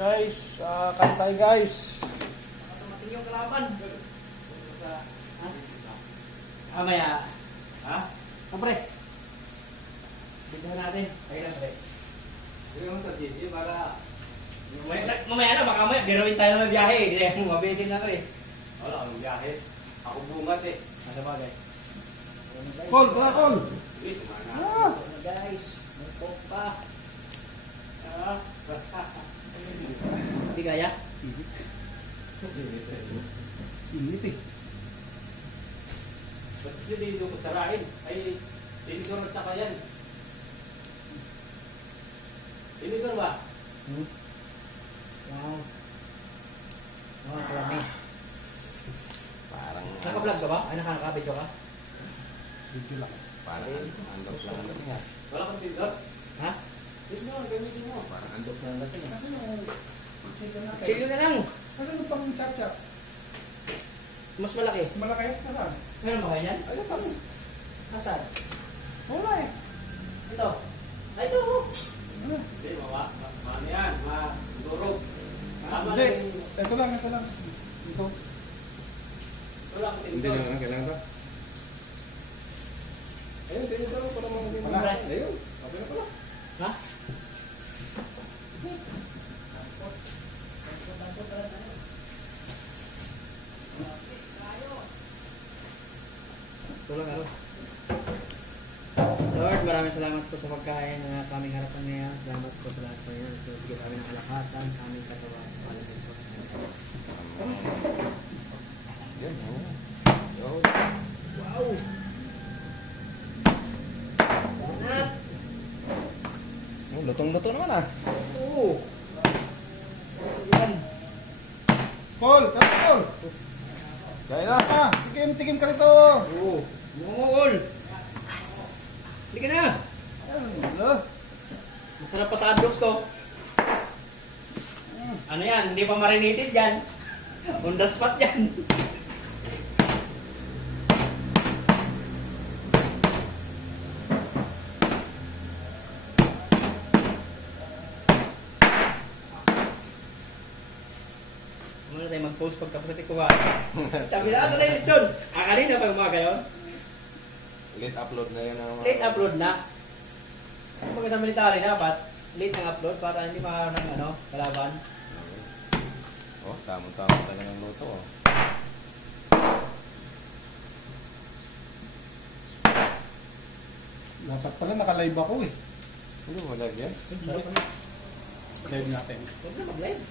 Guys, kain tayo guys. Matamating yung kalaban. Maya. Ha? Kapre. Bigyan natin. Kaya na, pre. Sige mo sa GC para... Mamaya na, baka mamaya. Ginawin tayo ng biyahe. Hindi, mabitin na to eh. Wala akong biyahe. Ako bungat eh. Nasa bagay. Call, tara call. Sige, tumana. Ah, Guys, may coke pa. Hindi kaya? init eh. Ba't kasi dito ko sarain? Ay, tinidor at saka yan. Tinidor ba? Wow. Wow, kalami. Parang Naka-vlog ka ba? Ay, naka-video ka? Video lang. parang andos lang ang dating ah. Wala kang tinidor? Ha? Tinidor, gamitin mo. Parang andos lang ang dating ah. Chilo na lang. Ano pang chap-chap? Mas malaki. Malaki? Tara. Meron ba kayo yan? Ayun, pas. Asan? Wala eh. Ito. Ay, ito. Hindi, ano yan? Madurog. Tama Hindi. na yung... Ito lang, ito lang. Ito. Wala kang Hindi tinidor. na kailangan ba? Ayun, tinidor para mga hindi Wala. mga. Ayun, okay na pala. Ha? Tulong araw. Lord, maraming salamat po sa pagkain na kaming harapan ngayon. Salamat po sa lahat po yan. So, bigyan kami ng kalakasan sa aming katawan. Yun, oh. Yo. Wow! Donut! Oh, lutong-luto naman ah. Oo! Yan! Call, tara call. Kaya na. Ah, tikim ka rito. Oo! Bungol! Hindi ka na! Ano? Masarap pa sa adlocks to. Ano yan? Hindi pa marinated yan. On the spot yan. Muna tayo mag-post pagtapos sa tikuhan. Sabi na, asa na yung lechon? Kanina pa umaga yun? Late upload na yun ang mga... Late upload na. Pag sa military dapat, late ang upload para hindi makaroon ng ano, kalaban. Oh, tama-tama talaga ng luto oh. Dapat pala naka-live ako eh. Hindi mo live yan. Sarap. Live natin. Huwag na mag-live.